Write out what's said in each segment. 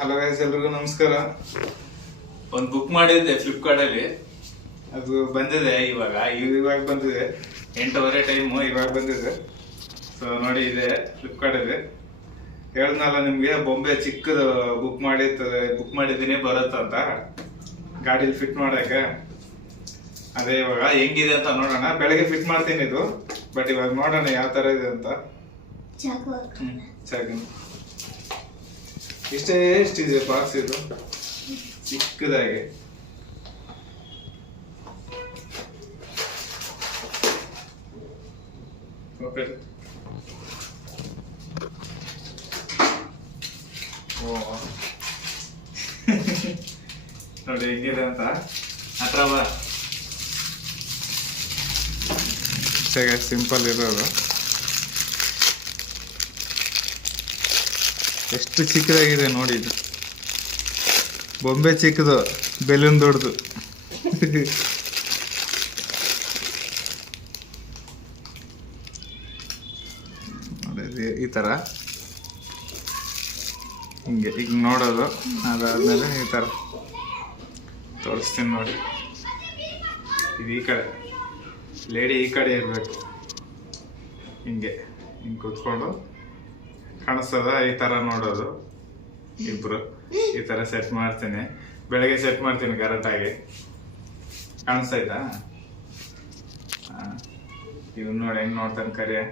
Hello guys, ಎಲ್ರಿಗೂ ನಮಸ್ಕಾರ. ಒಂದು ಬುಕ್ ಮಾಡಿದ್ದೆ ಫ್ಲಿಪ್ಕಾರ್ಟ್ ಅಲ್ಲಿ, ಅದು ಬಂದಿದೆ ಇವಾಗ ಬಂದಿದೆ. 8:30 ಟೈಮು ಇವಾಗ ಬಂದಿದೆ. ಸೊ ನೋಡಿ, ಇದೆ ಫ್ಲಿಪ್ಕಾರ್ಟ್ ಇದೆ. ಹೇಳ್ದನಲ್ಲ ನಿಮ್ಗೆ, ಬೊಂಬೆ ಚಿಕ್ಕದು ಬುಕ್ ಮಾಡಿದ್ದೀನಿ ಬರುತ್ತಂತ ಗಾಡಿಲಿ ಫಿಟ್ ಮಾಡಕ್ಕೆ. ಅದೇ ಇವಾಗ ಹೆಂಗಿದೆ ಅಂತ ನೋಡೋಣ. ಬೆಳಗ್ಗೆ ಫಿಟ್ ಮಾಡ್ತೀನಿ ಇದು, ಬಟ್ ಇವಾಗ ನೋಡೋಣ ಯಾವ ತರ ಇದೆ ಅಂತ. ಎಷ್ಟಿದೆ ಬಾಕ್ಸ್ ಇದು ಚಿಕ್ಕದಾಗಿ. ಓಕೆ, ನೋಡಿ ಹೆಂಗಿದೆ ಅಂತ. ಹತ್ರ ಬಾ, ಸಿಂಪಲ್ ಇರೋದು. ಎಷ್ಟು ಚಿಕ್ಕದಾಗಿದೆ ನೋಡಿ ಇದು. ಬೊಂಬೆ ಚಿಕ್ಕದು, ಬೆಲೂನ್ ದೊಡ್ಡದು. ಈ ತರ ಹಿಂಗೆ ಈಗ ನೋಡೋದು. ಅದಾದ್ಮೇಲೆ ಈ ತರ ತೋರಿಸ್ತೀನಿ ನೋಡಿ. ಇದು ಈ ಕಡೆ, ಲೇಡಿ ಈ ಕಡೆ ಇರಬೇಕು. ಹಿಂಗೆ ಕೂತ್ಕೊಂಡು ಕಾಣಿಸ್ತದ. ಈ ತರ ನೋಡೋದು. ಇಬ್ರು ಈ ತರ ಸೆಟ್ ಮಾಡ್ತೀನಿ. ಬೆಳಗ್ಗೆ ಸೆಟ್ ಮಾಡ್ತೀನಿ ಕರೆಕ್ಟಾಗಿ. ಕಾಣಿಸ್ತೈತಾ? ಇವ್ ನೋಡಿ ಹೆಂಗ್ ನೋಡ್ತಾನೆ ಕರಿಯ.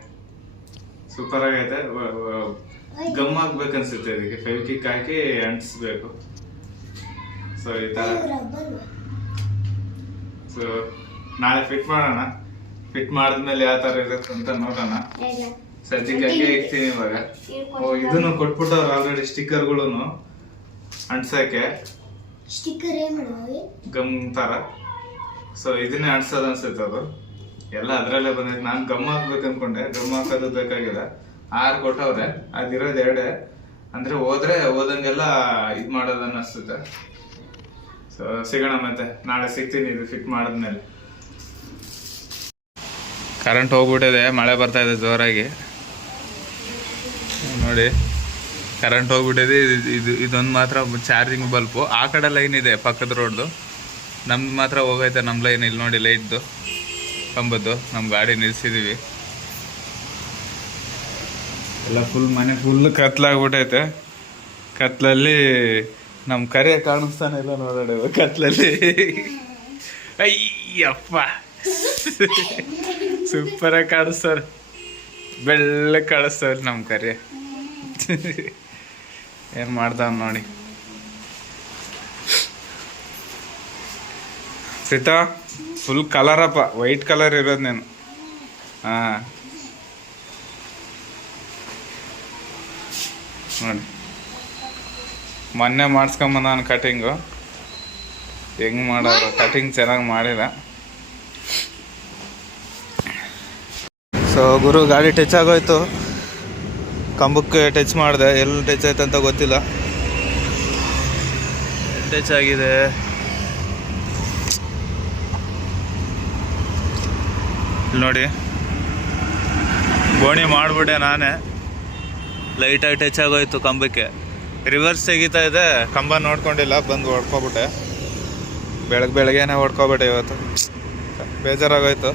ಸೂಪರ್ ಆಗೈತೆ. ಗಮ್ ಹಾಕ್ಬೇಕನ್ಸುತ್ತೆ ಇದಕ್ಕೆ. ಫೆವಿಕ್ವಿಕ್ ಹಾಕಿ ಅಂಟಿಸ್ಬೇಕು. ಸೊ ಈ ತರ. ಸೊ ನಾಳೆ ಫಿಟ್ ಮಾಡೋಣ. ಫಿಟ್ ಮಾಡಿದ್ಮೇಲೆ ಯಾವ ತರ ಇರುತ್ತೆ ಅಂತ ನೋಡೋಣ. ಸದ್ಯಕ್ಕೆ ಇಕ್ತೀನಿ ಇವಾಗ. ಇದನ್ನು ಕೊಟ್ಬಿಟ್ಟವ್ರು ಆಲ್ರೆಡಿ, ಸ್ಟಿಕ್ಕರ್ಗಳನ್ನು ಅಂಟ್ಸಕ್ಕೆ, ಗಮ್ ತರ. ಸೊ ಇದನ್ನೇ ಅಂಟ್ಸೋದು ಅನ್ಸುತ್ತೆ. ಅದು ಎಲ್ಲ ಅದ್ರಲ್ಲೇ ಬಂದೈತೆ. ನಾನು ಗಮ್ ಹಾಕ್ಬೇಕು ಅನ್ಕೊಂಡೆ, ಗಮ್ ಹಾಕೋದು ಬೇಕಾಗಿದೆ. 6 ಕೊಟ್ಟವ್ರೆ, ಅದಿರೋದು 2. ಅಂದ್ರೆ ಹೋದಂಗೆಲ್ಲ ಇದ್ ಮಾಡೋದು ಅನ್ನಿಸ್ತದೆ. ಸೊ ಸಿಗೋಣ ಮತ್ತೆ ನಾಳೆ ಸಿಗ್ತೀನಿ ಇದು ಫಿಟ್ ಮಾಡಿದ್ಮೇಲೆ. ಕರೆಂಟ್ ಹೋಗ್ಬಿಟ್ಟಿದೆ, ಮಳೆ ಬರ್ತಾ ಇದೆ ಜೋರಾಗಿ. ನೋಡಿ, ಕರೆಂಟ್ ಹೋಗ್ಬಿಟ್ಟಿದೆ. ಇದೊಂದು ಮಾತ್ರ ಚಾರ್ಜಿಂಗ್ ಬಲ್ಪು. ಆ ಕಡೆ ಲೈನ್ ಇದೆ ಪಕ್ಕದ ರೋಡ್ದು, ನಮ್ದು ಮಾತ್ರ ಹೋಗೈತೆ. ನಮ್ಮ ಲೈನ್ ಇಲ್ಲಿ ನೋಡಿ, ಲೈಟ್ದು ಕಂಬದ್ದು. ನಮ್ಮ ಗಾಡಿ ನಿಲ್ಸಿದೀವಿ. ಎಲ್ಲ ಮನೆ ಫುಲ್ ಕತ್ಲಾಗ್ಬಿಟ್ಟೈತೆ. ಕತ್ಲಲ್ಲಿ ನಮ್ಮ ಕರೆ ಕಾಣಿಸ್ತಾನೆ ಇಲ್ಲ ನೋಡೋಣ ಕತ್ಲಲ್ಲಿ. ಅಯ್ಯಪ್ಪ, ಸೂಪರಾಗಿ ಕಾಣಿಸ್ತಾರೆ, ಬೆಳ್ಳಗೆ ಕಾಣಿಸ್ತಾವ್ರಿ ನಮ್ಮ ಕರೆ. ಏನು ಮಾಡ್ತಾವ ನೋಡಿ. ಸೀತಾ ಫುಲ್ ಕಲರಪ್ಪ, ವೈಟ್ ಕಲರ್ ಇರೋದು ನೀನು. ಹಾಂ ನೋಡಿ, ಮೊನ್ನೆ ಮಾಡಿಸ್ಕೊಂಬ ನಾನು ಕಟಿಂಗು. ಹೆಂಗೆ ಮಾಡೋರು, ಕಟಿಂಗ್ ಚೆನ್ನಾಗಿ ಮಾಡಿಲ್ಲ. ಸೊ ಗುರು, ಗಾಡಿ ಟಚ್ ಆಗೋಯ್ತು. ಕಂಬಕ್ಕೆ ಟಚ್ ಮಾಡಿದೆ. ಎಲ್ಲಿ ಟಚ್ ಆಯ್ತು ಅಂತ ಗೊತ್ತಿಲ್ಲ. ಟಚ್ ಆಗಿದೆ. ಇಲ್ಲಿ ನೋಡಿ, ಗೋಣಿ ಮಾಡಿಬಿಟ್ಟೆ ನಾನೇ. ಲೈಟಾಗಿ ಟಚ್ ಆಗೋಯ್ತು ಕಂಬಕ್ಕೆ. ರಿವರ್ಸ್ ತೆಗಿತಾ ಇದೆ, ಕಂಬ ನೋಡ್ಕೊಂಡಿಲ್ಲ, ಬಂದು ಹೊಡ್ಕೊಬಿಟ್ಟೆ. ಬೆಳಗ್ಗೆನೆ ಹೊಡ್ಕೊಬಿಟ್ಟೆ ಇವತ್ತು. ಬೇಜಾರಾಗೋಯ್ತು.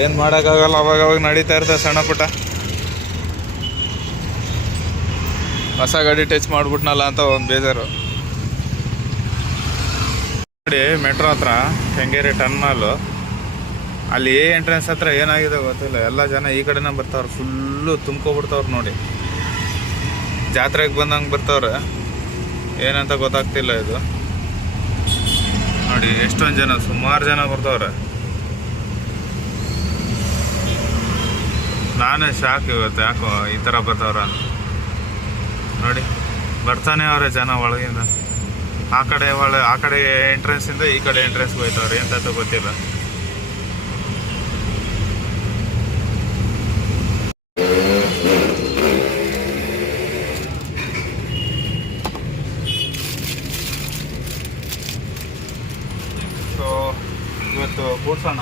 ಏನು ಮಾಡೋಕ್ಕಾಗಲ್ಲ, ಅವಾಗವಾಗ ನಡೀತಾ ಇರ್ತದೆ ಸಣ್ಣ ಪುಟ್ಟ. ಹೊಸ ಗಾಡಿ ಟಚ್ ಮಾಡ್ಬಿಟ್ನಲ್ಲ ಅಂತ ಒಂದು ಬೇಜಾರು. ನೋಡಿ, ಮೆಟ್ರೋ ಹತ್ರ ಕೆಂಗೇರಿ ಟರ್ಮಿನಲ್ಲು, ಅಲ್ಲಿ ಎಂಟ್ರೆನ್ಸ್ ಹತ್ರ ಏನಾಗಿದೆ ಗೊತ್ತಿಲ್ಲ. ಎಲ್ಲ ಜನ ಈ ಕಡೆನೇ ಬರ್ತಾವ್ರೆ, ಫುಲ್ಲು ತುಂಬ್ಕೊಬಿಡ್ತಾವ್ರೆ ನೋಡಿ. ಜಾತ್ರೆಗೆ ಬಂದಂಗೆ ಬರ್ತಾವ್ರೆ, ಏನಂತ ಗೊತ್ತಾಗ್ತಿಲ್ಲ ಇದು. ನೋಡಿ ಎಷ್ಟೊಂದು ಜನ, ಸುಮಾರು ಜನ ಬರ್ತಾವ್ರೆ. ನಾನೇ ಶಾಕ್ ಇವತ್ತು, ಯಾಕೋ ಈ ಥರ ಬರ್ತಾವ್ರ ಅಂತ. ನೋಡಿ, ಬರ್ತಾನೆ ಅವರೇ ಜನ ಒಳಗಿಂದ. ಆ ಕಡೆ ಎಂಟ್ರೆನ್ಸಿಂದ ಈ ಕಡೆ ಎಂಟ್ರೆನ್ಸ್ಗೆ ಹೋಯ್ತವ್ರೆ, ಎಂತ ಗೊತ್ತಿಲ್ಲ. ಸೊ ಇವತ್ತು ಕೂಡ್ಸೋಣ.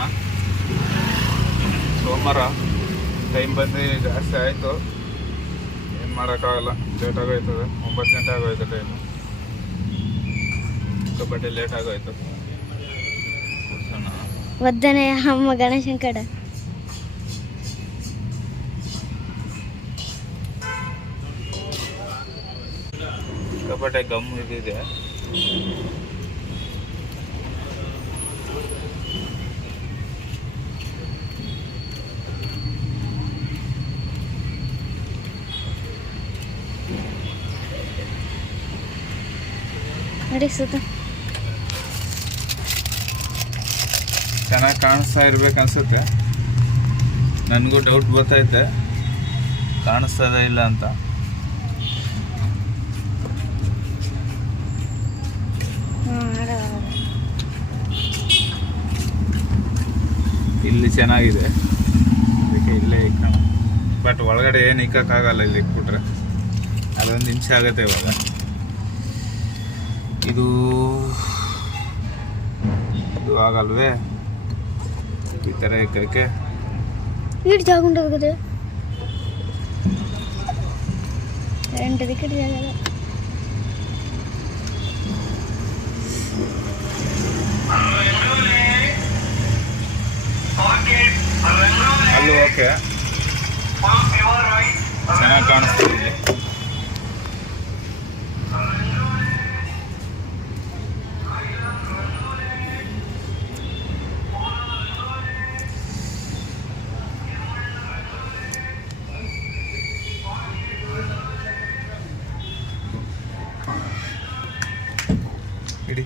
ಸೋಮವಾರ ಟೈಮ್ ಬಂದು ಜಾಸ್ತಿ ಆಯಿತು, ಏನು ಮಾಡೋಕ್ಕಾಗಲ್ಲ. ಲೇಟ್ ಆಗೋಯ್ತದೆ, 9 ಗಂಟೆ ಆಗೋಯ್ತು ಟೈಮು. ಸಿಕ್ಕಾಪಟ್ಟೆ ಲೇಟ್ ಆಗೋಯ್ತು. వద్దనే అమ్మ గణేశం కడ ಸಿಕ್ಕಾಪಟ್ಟೆ ಗಮ್ ಇದಿದೆ. ನೋಡಿ ಸುತ್ತ ಚೆನ್ನಾಗಿ ಕಾಣಿಸ್ತಾ ಇರ್ಬೇಕು ಅನ್ಸುತ್ತೆ. ನನಗೂ ಡೌಟ್ ಗೊತ್ತೈತೆ ಕಾಣಿಸ್ತದ ಇಲ್ಲ ಅಂತ. ಇಲ್ಲಿ ಚೆನ್ನಾಗಿದೆ, ಅದಕ್ಕೆ ಇಲ್ಲೇ ಇಕ್ಕೋಣ. ಬಟ್ ಒಳಗಡೆ ಏನು ಇಕ್ಕೋಕ್ಕಾಗಲ್ಲ, ಇಲ್ಲಿ ಇಕ್ಬಿಟ್ರೆ ಅದೊಂದು ನಿಮಿಷ ಆಗುತ್ತೆ. ಇವಾಗ ಇದು ಆಗಲ್ವೇ ಈ ಥರ ಇಕ್ಕಕ್ಕೆ? వీడి జాగుండదు కదా, 2 వికెట్ జాగాలి. ಅಲ್ಲೂ ಓಕೆ, ಚೆನ್ನಾಗಿ ಕಾಣಿಸ್ತಿದೆ. ಇಡಿ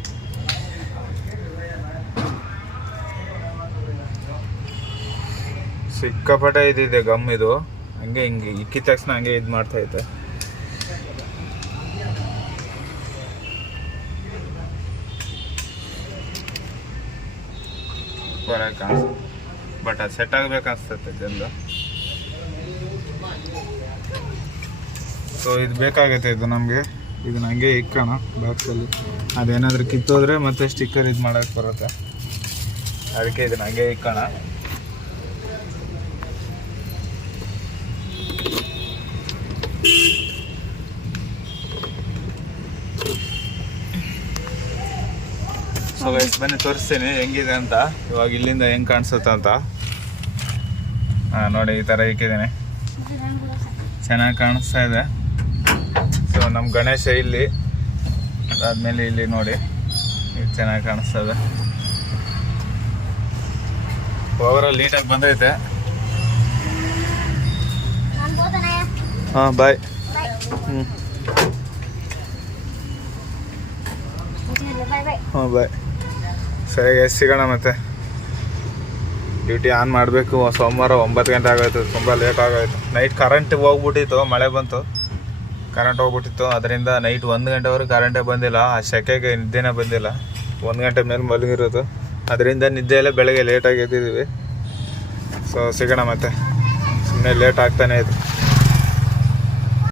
ಸಿಕ್ಕಾಪಟ್ಟೆ ಇದಿದೆ ಗಮ್. ಇದು ಹಂಗೆ ಹಿಂಗೆ ಇಕ್ಕಿದ ತಕ್ಷಣ ಹಂಗೆ ಇದು ಮಾಡ್ತಾ ಐತೆ. ಹೊರಗೆ ಕಾಣಿಸ್ತದೆ, ಬಟ್ ಅದು ಸೆಟ್ ಆಗ್ಬೇಕು ಅನ್ಸ್ತೈತೆ ಜಲ್ದ. ಸೊ ಇದು ಬೇಕಾಗೈತೆ, ಇದು ನಮಗೆ. ಇದನ್ನ ಹಂಗೆ ಇಕ್ಕೋಣ ಬಾಕ್ಸಲ್ಲಿ. ಅದೇನಾದರೂ ಕಿತ್ತೋದ್ರೆ ಮತ್ತೆ ಸ್ಟಿಕ್ಕರ್ ಇದು ಮಾಡೋಕ್ಕೆ ಬರುತ್ತೆ, ಅದಕ್ಕೆ ಇದನ್ನ ಹಂಗೆ ಇಕ್ಕೋಣ. ಸೊ ಗೈಸ್ ಬನ್ನಿ ತೋರಿಸ್ತೀನಿ ಹೆಂಗಿದೆ ಅಂತ. ಇವಾಗ ಇಲ್ಲಿಂದ ಹೆಂಗೆ ಕಾಣಿಸುತ್ತೆ ಅಂತ. ನೋಡಿ ಈ ಥರ ಇಕ್ಕಿದ್ದೀನಿ, ಚೆನ್ನಾಗಿ ಕಾಣಿಸ್ತಾ ಇದೆ. ಸೊ ನಮ್ಮ ಗಣೇಶ ಇಲ್ಲಿ ಅದಾದಮೇಲೆ ಇಲ್ಲಿ ನೋಡಿ ಇದು ಚೆನ್ನಾಗಿ ಕಾಣಿಸ್ತದೆ. ಓವರಾಲ್ ನೀಟಾಗಿ ಬಂದೈತೆ. ಹಾಂ ಬಾಯ್. ಹಾಂ ಬಾಯ್. ಸರಿ ಗೈಸ್, ಸಿಗೋಣ ಮತ್ತೆ. ಡ್ಯೂಟಿ ಆನ್ ಮಾಡಬೇಕು. ಸೋಮವಾರ 9 ಗಂಟೆ ಆಗೋಯ್ತು, ತುಂಬ ಲೇಟ್ ಆಗೋಯ್ತು. ನೈಟ್ ಕರೆಂಟ್ ಹೋಗ್ಬಿಟ್ಟಿತ್ತು, ಮಳೆ ಬಂತು, ಕರೆಂಟ್ ಹೋಗ್ಬಿಟ್ಟಿತ್ತು. ಅದರಿಂದ ನೈಟ್ 1 ಗಂಟೆವರೆಗೆ ಕರೆಂಟೇ ಬಂದಿಲ್ಲ. ಆ ಸೆಕೆಗೆ ನಿದ್ದೆನೇ ಬಂದಿಲ್ಲ. 1 ಗಂಟೆ ಮೇಲೆ ಮಲಗಿರೋದು, ಅದರಿಂದ ನಿದ್ದೆಯಲ್ಲೇ ಬೆಳಗ್ಗೆ ಲೇಟಾಗಿ ಎದ್ದಿದ್ದೀವಿ. ಸೊ ಸಿಗೋಣ ಮತ್ತೆ, ಸುಮ್ಮನೆ ಲೇಟ್ ಆಗ್ತಾನೇ ಇದೆ.